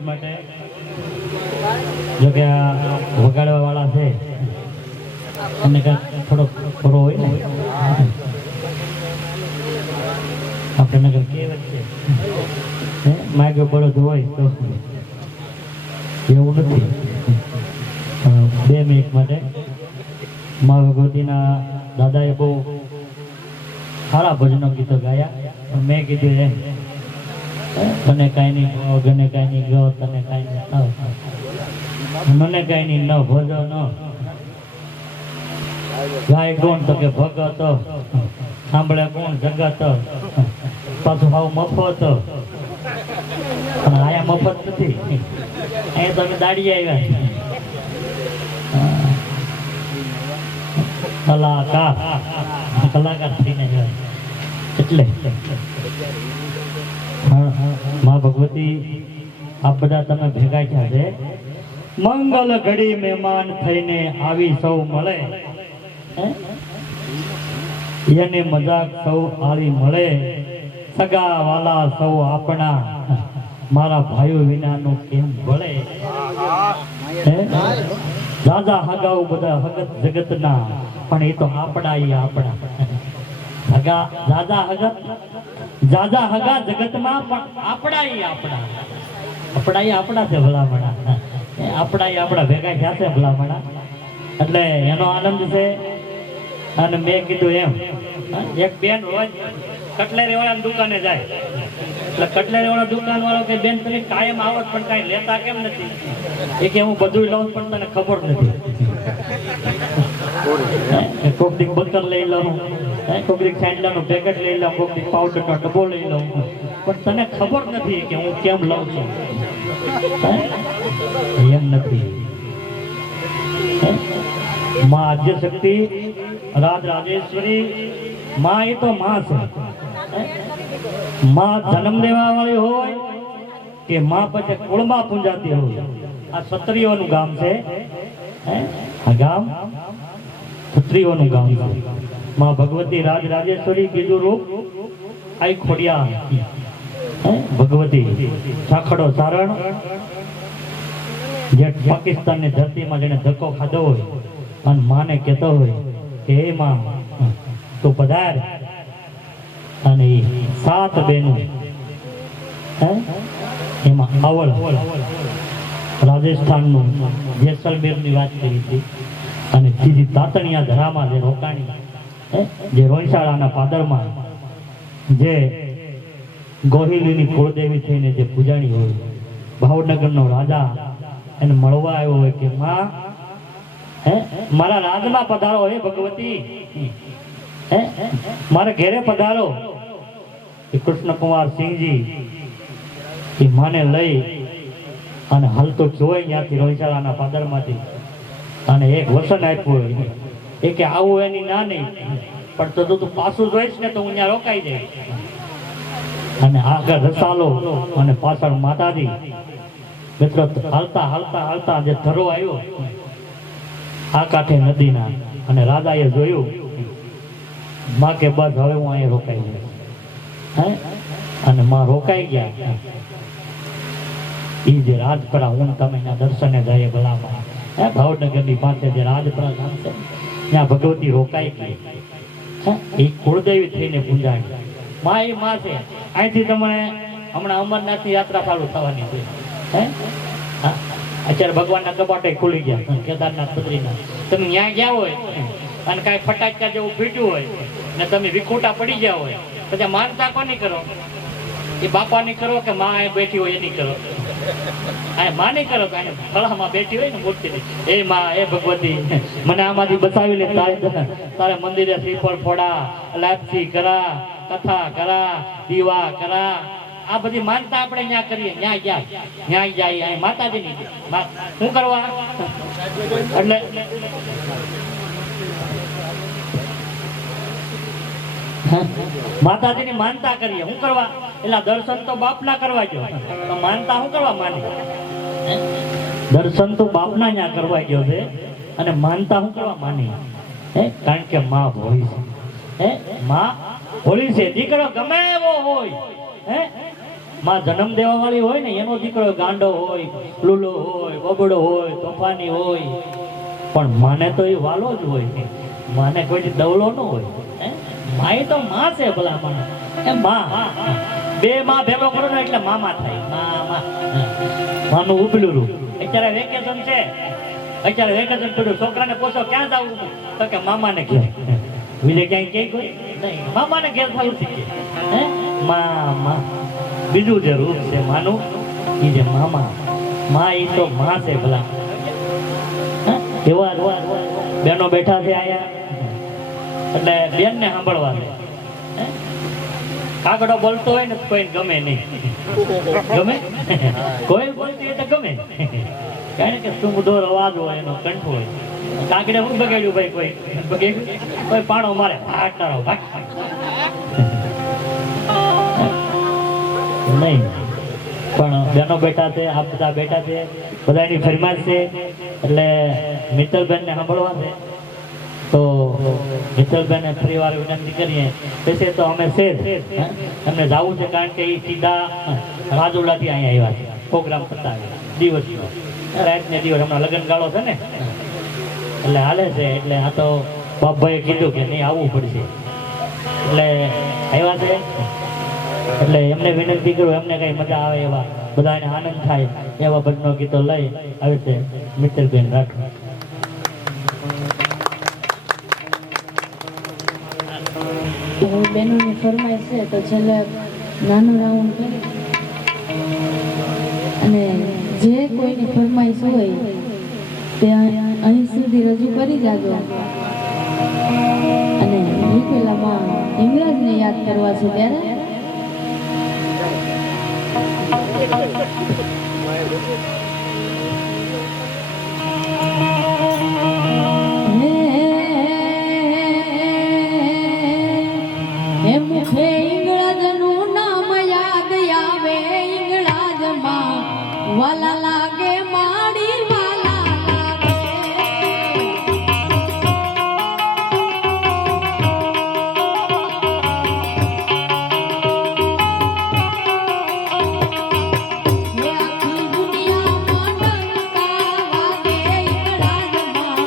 Minute માટે જો કે આ વગાડવા વાળા છે અને કાંઈક થોડો ખરો હોય ને આપણે નગર કહેવત છે માગ્યો બળદ હોય તો એવું નથી. 2 મિનિટ માટે મા ભગવતીના દાદાએ બહુ સારા ભજનો ગીતો ગાયા, પણ મેં કીધું એમ તને કાંઈ નહીં ગને કાંઈ નહીં ગયો તને કાંઈ નહીં મને કાંઈ નહીં ન ભજો ન ગાય કોણ તો કે ભગત સાંભળે કોણ જગત પાછું હાવ મફત, પણ આયા મફત નથી, અહીંયા તમે દાડી આવ્યા કલાકાર થઈને એટલે મા ભગવતી આ બધા તમે ભેગા થયા છે. મંગલ ઘડી મહેમાન થઈને આવી સૌ મળે, એને મજાક સૌ આળી મળે, સગા વાલા સૌ આપણા મારા ભાઈઓ વિનાનું કેમ ભળે. રાજા હગાઉ બધા હગત જગતના, પણ એ તો આપણા એ આપણા હગા રાજા હગત રાજા હગા જગતમાં, પણ આપણા એ આપણા આપણા એ આપણા છે ભલામણા, આપણા એ આપણા ભેગા થયા છે ભલામણા, એટલે એનો આનંદ છે. અને મેં કીધું એમ એક બેન રોજ કટલેરી વાળાની દુકાને જાય, એટલે કટલેરી વાળા દુકાન વાળો કે બેન તમે કાયમ આવત પણ કાંઈ લેતા કેમ નથી? એ કે હું બધું લઉં પણ તને ખબર નથી. કોક દી બોતલ લઈ લઉં, કોક દી ખાંડલાનું પેકેટ લઈ લઉં, કોક દી પાવડરનો ડબ્બો લઈ લઉં, પણ તને ખબર નથી કે હું કેમ લઉં છું. એમ નથી. માં આદ્ય શક્તિ રાજ રાજેશ્વરી માં એ તો માં છે. માં જન્મ દેવા વાળી હોય કે માં પછી કુળમાં પૂંજાતી હોય. આ ક્ષત્રિયોનું ગામ છે, આ ગામ ક્ષત્રિયોનું ગામ છે. માં ભગવતી રાજ રાજેશ્વરી બીજું રૂપ આઈ ખોડિયા ભગવતી સાખડો સારણ, જે પાકિસ્તાનની ધરતીમાં જેને ધક્કો ખાધો હોય અને માને કહેતો હોય કે હે માં તું પધાર, અને 7 બહેનો એમાં આવળ રાજસ્થાનનું જેસલમેરની વાત કરી હતી, અને ત્રીજી તાતણિયા ધરામાં જે રોકાણી જે રોયશાળાના પાદરમાં જે ગોહિલીની કુળદેવી થઈને જે પૂજાણી હોય, ભાવનગરનો રાજા એને મળવા આવ્યો હોય કે માં મારા રાજમાં પધારો હે ભગવતી, મારે ઘેરે પધારો. કૃષ્ણકુમાર સિંહજી એ માને લઈ અને હાલતો જોઈ ત્યાંથી રોયશાળાના પાદરમાંથી, અને એક વસન આપ્યું એ કે આવું એની ના નહીં, પણ તો તું પાછું જોઈશ ને તો હું ત્યાં રોકાઈ જઈશ. અને આગળ રસાલો અને પાછળ માતાજી. મિત્રો હાલતા હાલતા હાલતા જે ધરો આવ્યો આ કાંઠે નદીના, અને રાજાએ જોયું માં કે બસ હવે હું અહીંયા રોકાઈ જઈશ. અને માં રોકાઈ ગયા. એ જે રાજપરા હું તમે દર્શને જાય ભલામાં ભાવનગરની પાસે જે રાજપરા ગામ છે ત્યાં ભગવતી રોકાઈ ગઈ. એ કુળદેવી થઈને પૂંજાણી માં. એ માં છે. અહીંથી તમે હમણાં અમરનાથની યાત્રા ચાલુ થવાની છે. અત્યારે ભગવાનના કપાટે ખુલી ગયા કેદારનાથ બદ્રીનાથ. તમે ત્યાં ગયા હોય અને કાંઈ ફટાકડા જેવું ફીટ્યું હોય ને તમે વિખૂટા પડી ગયા હોય, પછી માનતા કોની કરો? એ બાપાની કરો કે માં બેઠી હોય એની કરો? આ માં નહીં કરો, ફળામાં બેઠી હોય ને મૂર્તિની, એ માં એ ભગવતી મને આમાંથી બચાવી લે, તારે મંદિરે શ્રીફળ ફોડા, લાપસી કરા, કથા કરા, દીવા કરા, આ બધી માનતા આપણે ત્યાં કરીએ. ન્યાય જાય માતાજીની શું કરવા? એટલે માતાજીની માનતા કરીએ શું કરવા? એટલે દર્શન તો બાપના કરવા ગયો, તો માનતા શું કરવા માની? દર્શન તો બાપના ત્યાં કરવા ગયો છે, અને માનતા શું કરવા માની? કારણ કે માં ભોળી છે. માં ભોળી છે. દીકરો ગમે એવો હોય માં જન્મ દેવા વાળી હોય ને એનો દીકરો ગાંડો હોય, લૂલો હોય, બબડો હોય, તોફાની હોય, પણ માને તો એ વાલો જ હોય. માને કોઈ દવલો ન હોય. માય તો માં છે ભલા મને. એ માં બે માં ભેગો કરો ને એટલે મામા થાય. માનું ઉપલું રૂપ. અત્યારે વેકેશન છે, અત્યારે વેકેશન પડ્યું, છોકરાને પૂછો ક્યાં જવું તો કે મામાને ઘેર. બીજે ક્યાંય ક્યાંય કોઈ નહીં, મામાને ઘેર થયું શીખે. હે મામા બીજું જે રૂપ છે માનું એ જે મામા. માં એ તો માં છે ભલા. એવા બેનો બેઠા છે આયા એટલે બેન ને સાંભળવા છે. કાગડો બોલતો હોય ને કોઈ ગમે નહીં. ગમે કોઈ બોલતી હોય તો ગમે, કારણ કે સુમધોર અવાજ હોય, એનો કંઠ હોય. કાગડે હું બગાડ્યું ભાઈ? કોઈ બગાડ્યું? કોઈ પાણો મારે ભાગનારો ભાગ નહીં. પણ બેનો બેઠા છે, આ બધા બેઠા છે, બધાની ફરમાઈશ છે એટલે મિત્તલબેન ને સાંભળવા છે. તો મિત્તલબેન ફરી વાર વિનંતી કરીએ પછી તો અમે છે અમને જવું છે, કારણ કે એ સીધા રાજુલાથી અહીંયા આવ્યા છે પ્રોગ્રામ પતાવે દિવસનો, રાતને દિવસ. હમણાં લગ્ન ગાળો છે ને એટલે હાલે છે, એટલે આ તો બાપભાઈએ કીધું કે નહીં આવવું પડશે એટલે આવ્યા છે. એટલે એમને વિનંતી કરું, એમને કઈ મજા આવે એવા, બધાને આનંદ થાય એવા ભજનો ગીતો લઈ આવે છે મિત્તલબેન રાઠોડ. બહેનોની ફરમાઈશ છે તો છેલ્લે નાનો રાઉન્ડ કરી અને જે કોઈની ફરમાઈશ હોય તે અહીં સુધી રજૂ કરી જાજો. અને એ પહેલામાં હિંગળાજને યાદ કરવા છે ત્યારે મુખે ઈંગળાજનું નામ યાદ આવે, ઈંગળાજમાં વાલા લાગે માડી વાલા લાગે. આખી દુનિયામાં ડંકા વાગે, ઈંગળાજમાં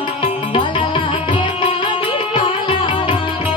વાલા લાગે માડી વાલા લાગે.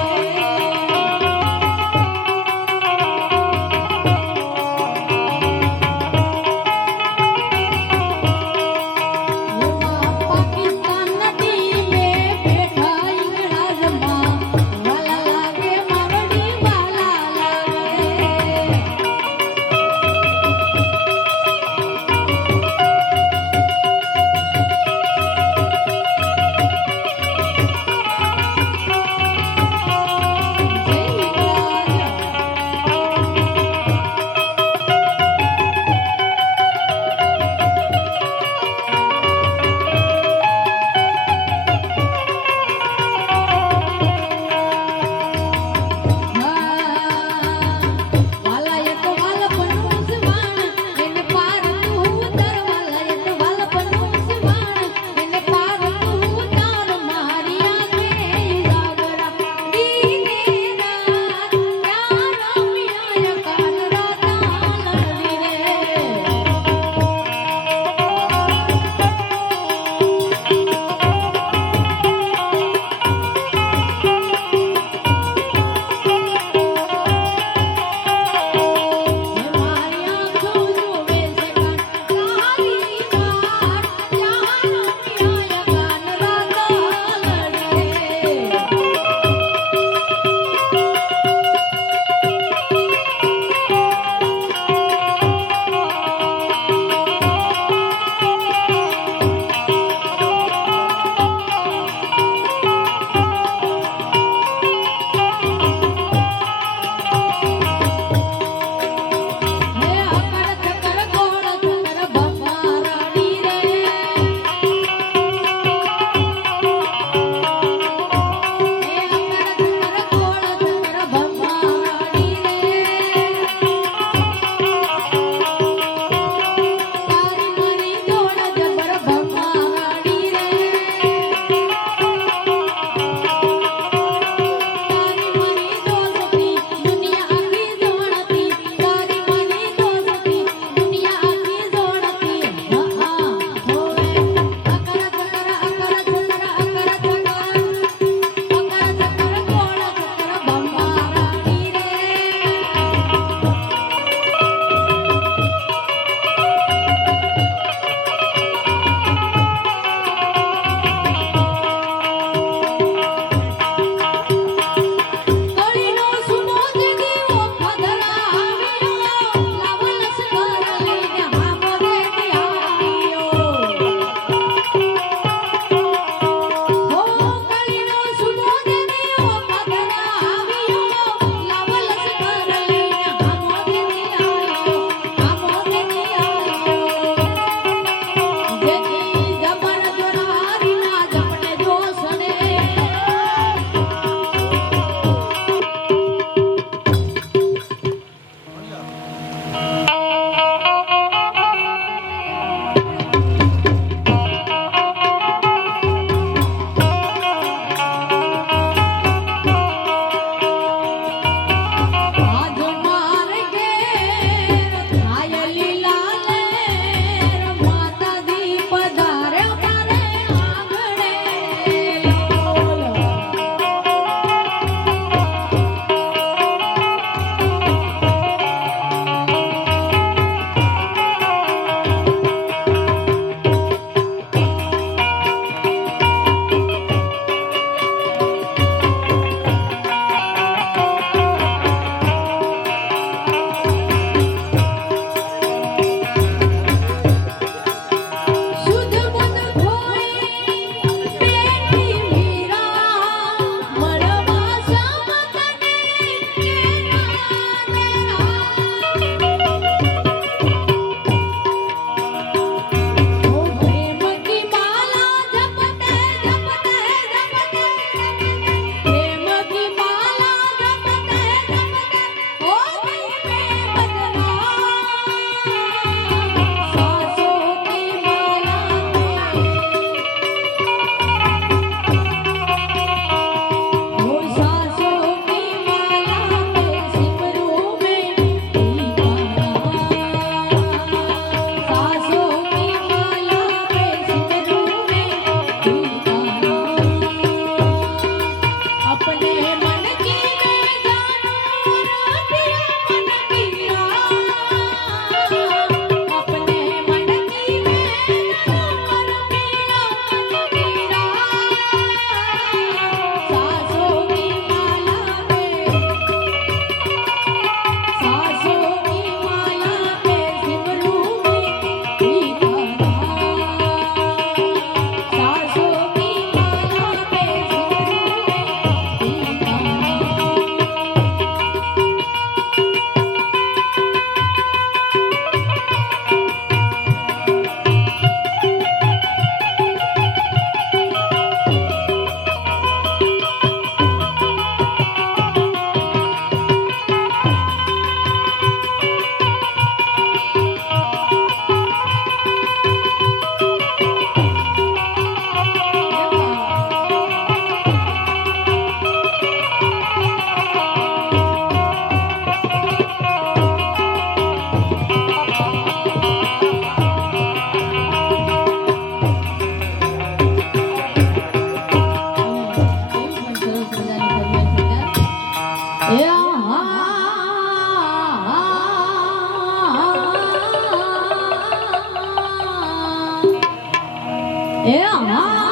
એ હા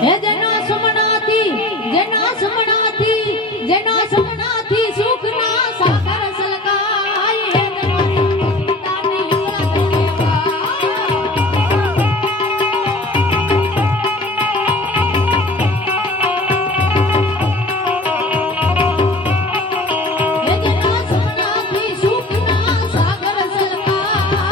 હે જેના સમણાથી સુખના સાગર સલકાય હે પિતાની હે જેના સમણાથી સુખના સાગર સલકાય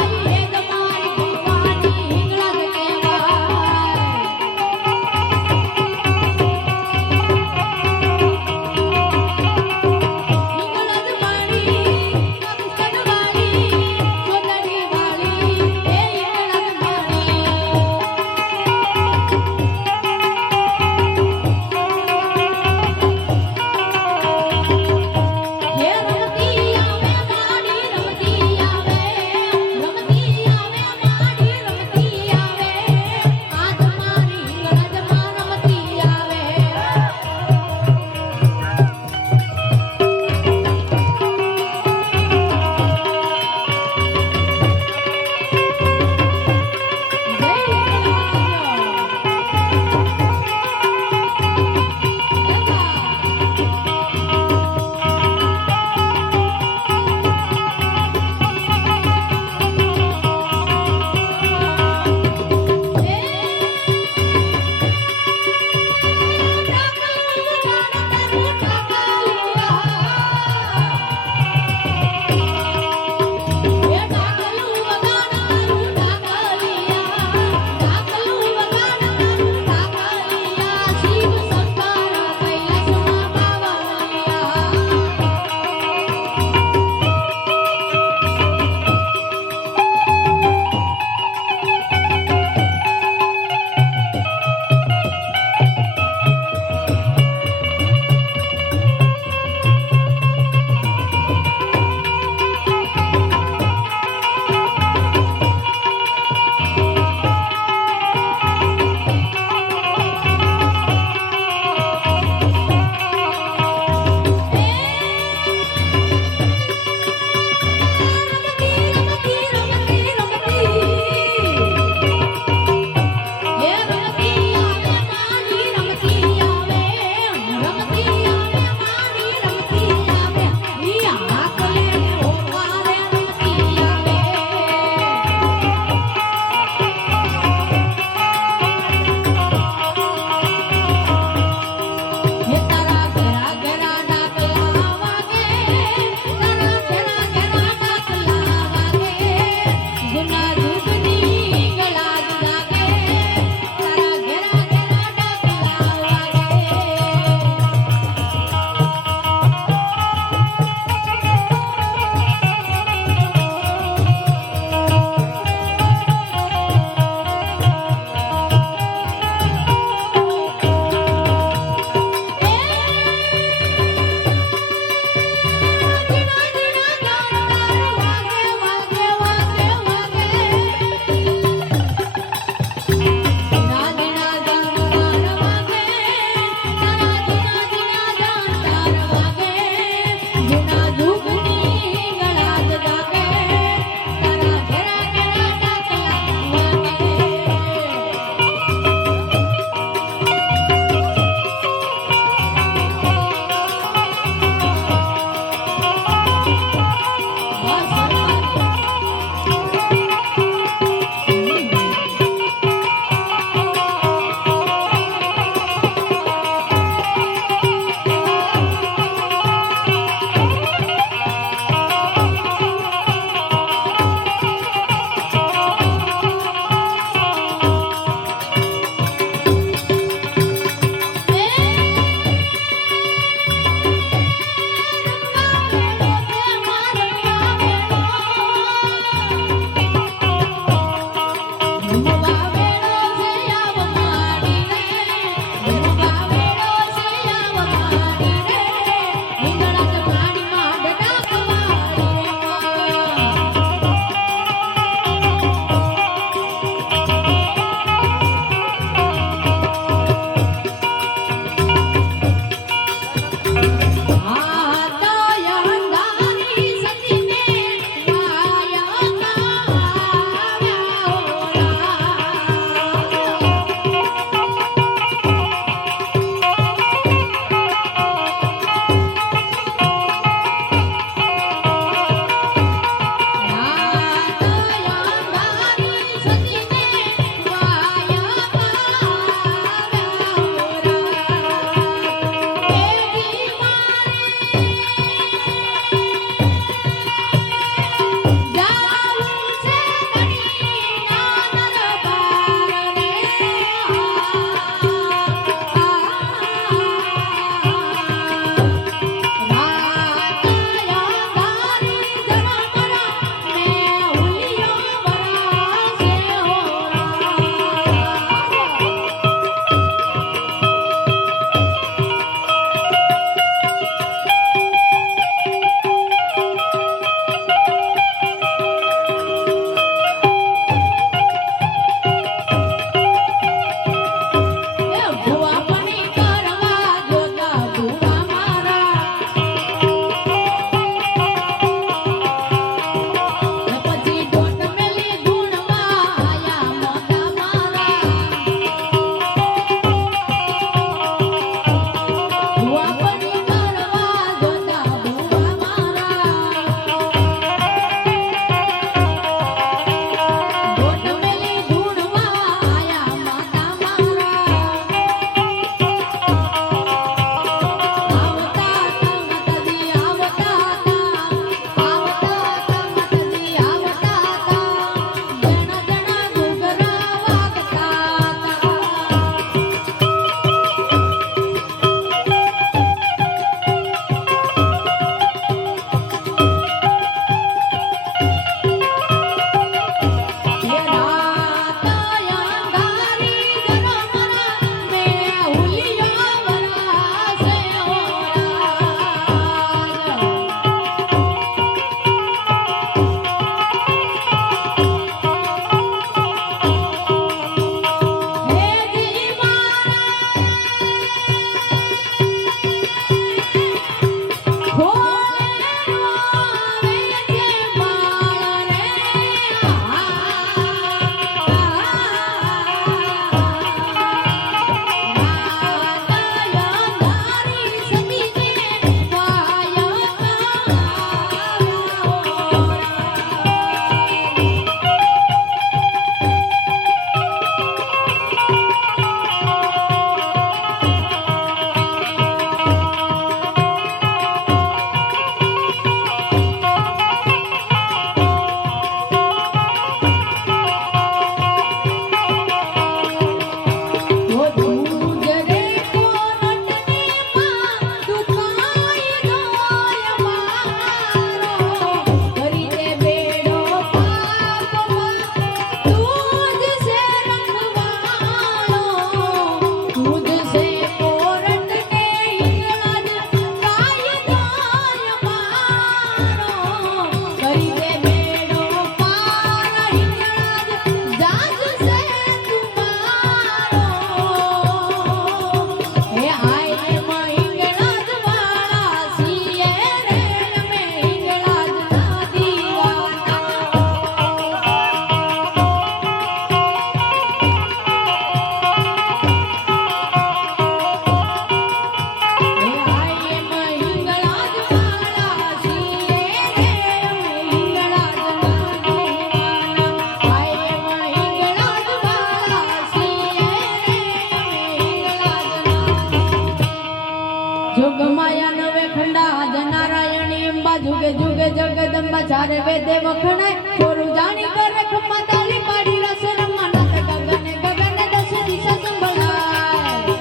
જુગે જુગે જગદંબા ચારે વેદે વખણાય છોરું જાણી કરે ખમ્મા તાળી પાડી રસ રમવા નાથ ગગને ગગને દસ દિશા સંભળાય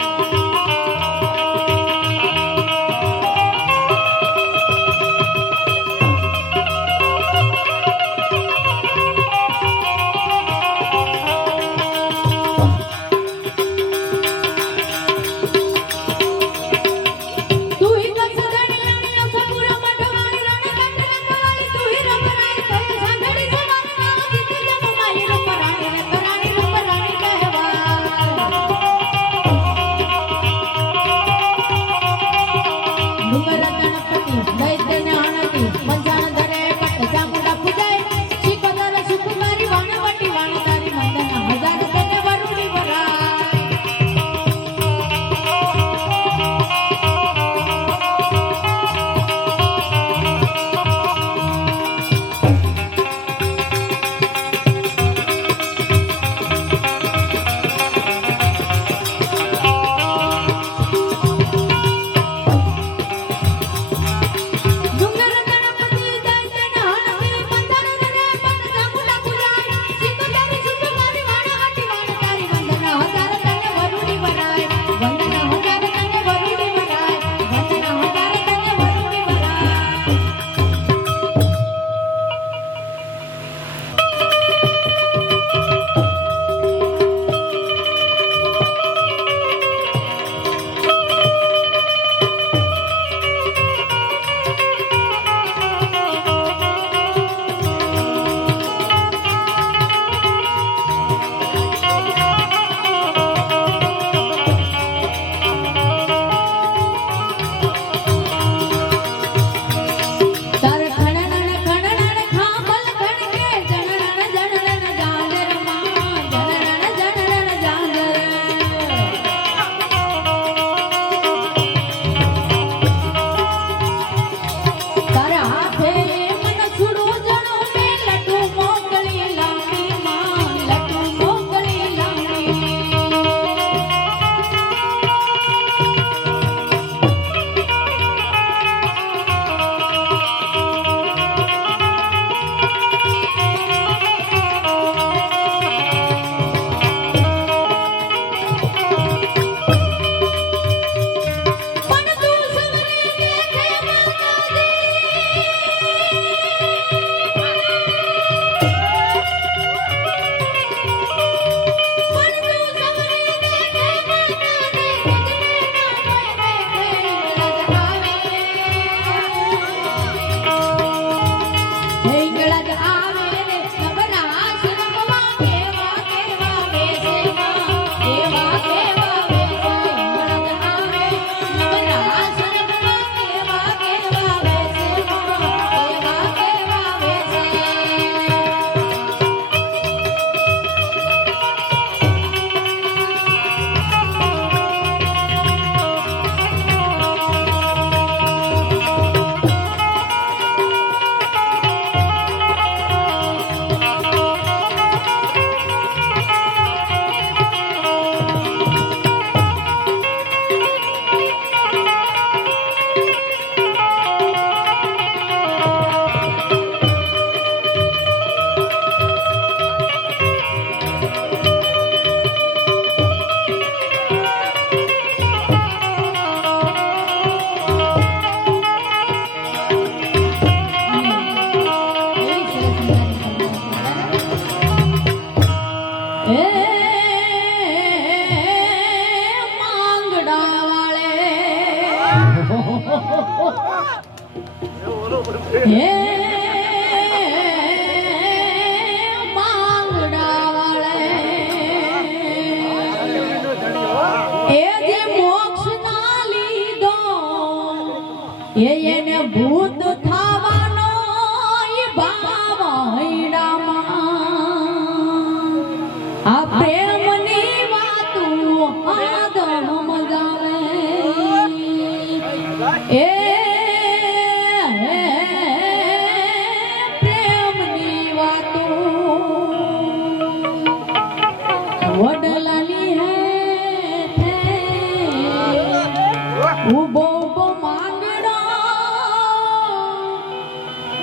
તું હી દસ ધણી રાણીઓ સપુરા મઢવાળી રણ કંઠ રંગવાળી તું હી રમરાય કઈ સાંભળી સવારના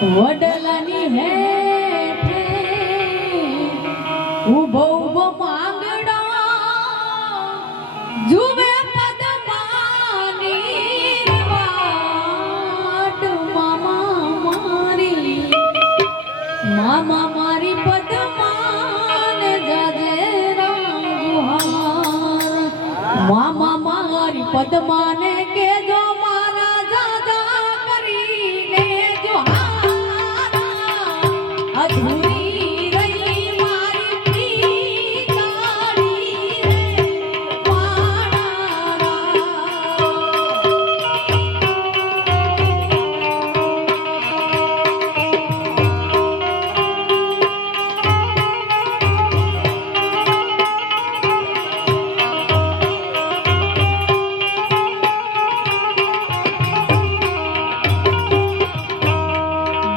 વડલાની હેઠે ઊભો ઊભો માંગડો જુએ પદમાની વાટ મામા મારી પદમાન જાજે રામ જુહાર મામા મારી પદમાને કેજો મારા જાજા કરીને જુહાર અધૂરી રહી મારી પ્રીતાળી રે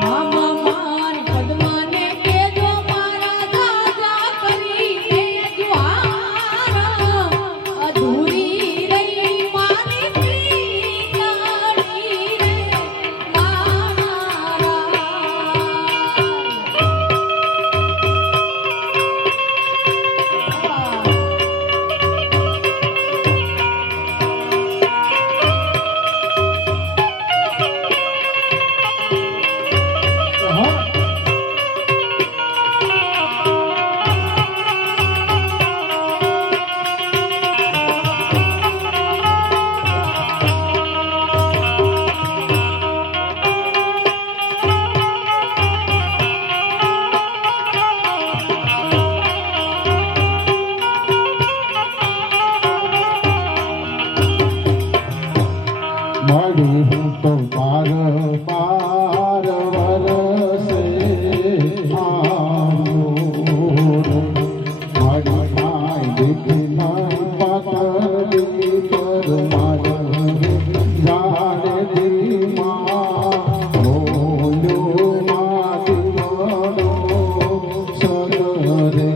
મામા મારી પદમાને કેજો મારા જાજા કરીને જુહાર અધૂરી રહી મારી પ્રીતાળી રે મળ્યું તો પાર પાર વરસે આવ્યું મારી માય દીકરીના પાતળી પર મારે જાણે દિલમાં બોલ્યો માતી બનો સગરે મળે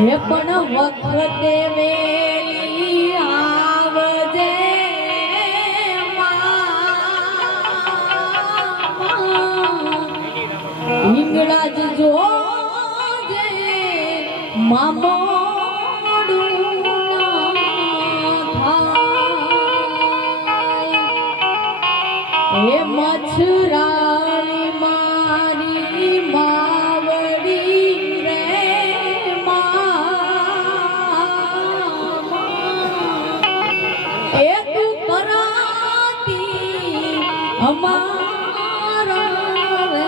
એ પણ વખતે વેલી આવજે હિંગળા જ જોજે મામોડું ના થાય એ મચ્છરાળી મારી માવડી રે એ તું કરાતી અમારા રે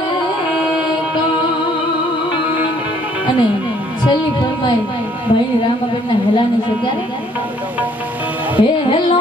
કામ. અને છેલ્લી ફરમાઈ ભાઈ રામાબેનના હેલાની છે ત્યારે હે હેલો